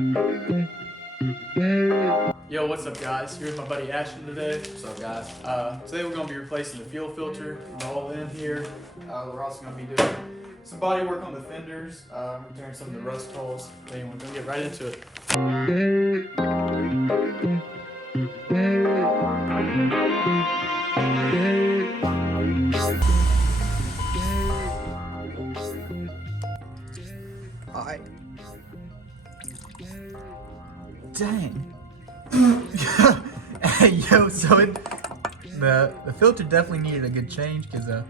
Yo, what's up guys? Here with my buddy Ashton today. What's up guys? Today we're going to be replacing the fuel filter and all in here. We're also going to be doing some body work on the fenders, repairing some of the rust holes. Anyway, we're going to get right into it. Alright. Dang. Hey, yo, so the filter definitely needed a good change because the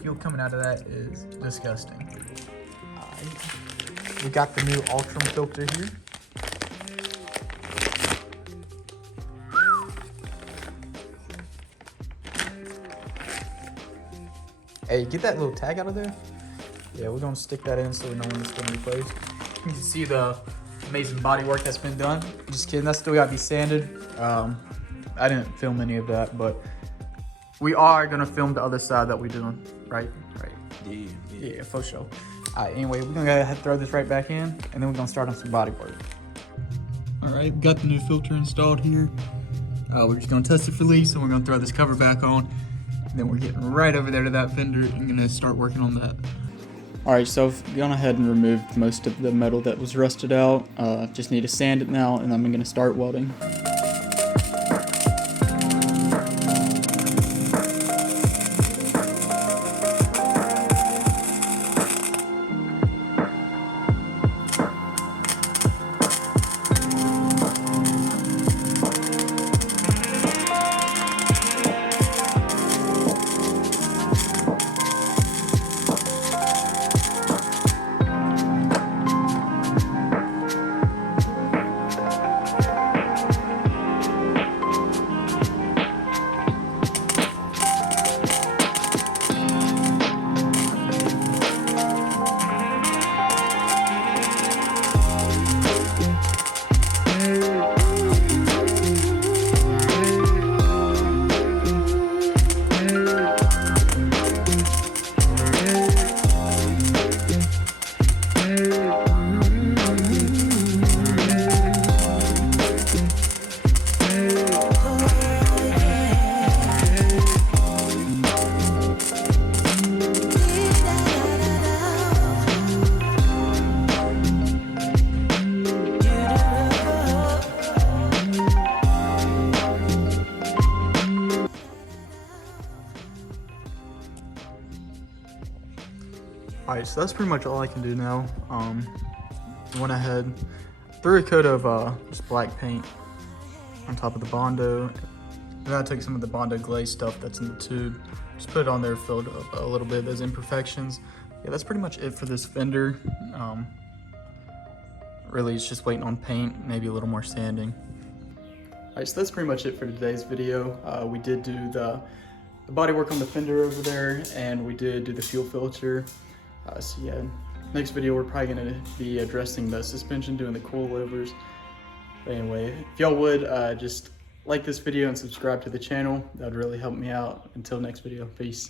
fuel coming out of that is disgusting. We got the new Ultram filter here. Hey, get that little tag out of there. Yeah, we're gonna stick that in so we know when it's gonna be replaced. You can see the amazing body work that's been done. Just kidding, that's still gotta be sanded. I didn't film any of that, but we are gonna film the other side that we're doing, right? Yeah, for sure. Anyway, we're gonna go ahead and throw this right back in, and then we're gonna start on some body work. All right, we got the new filter installed here. We're just gonna test it for leaks, and we're gonna throw this cover back on. And then we're getting right over there to that fender and gonna start working on that. All right, so I've gone ahead and removed most of the metal that was rusted out. Just need to sand it now, and I'm gonna start welding. Alright, so that's pretty much all I can do now. Went ahead, threw a coat of just black paint on top of the Bondo. Then I took some of the Bondo glaze stuff that's in the tube, just put it on there, filled up a little bit of those imperfections. Yeah, that's pretty much it for this fender. Really, it's just waiting on paint, maybe a little more sanding. Alright, so that's pretty much it for today's video. We did do the body work on the fender over there, and we did do the fuel filter. So yeah, next video we're probably gonna be addressing the suspension, doing the coilovers. But anyway, if y'all would just like this video and subscribe to the channel, that would really help me out. Until next video, peace.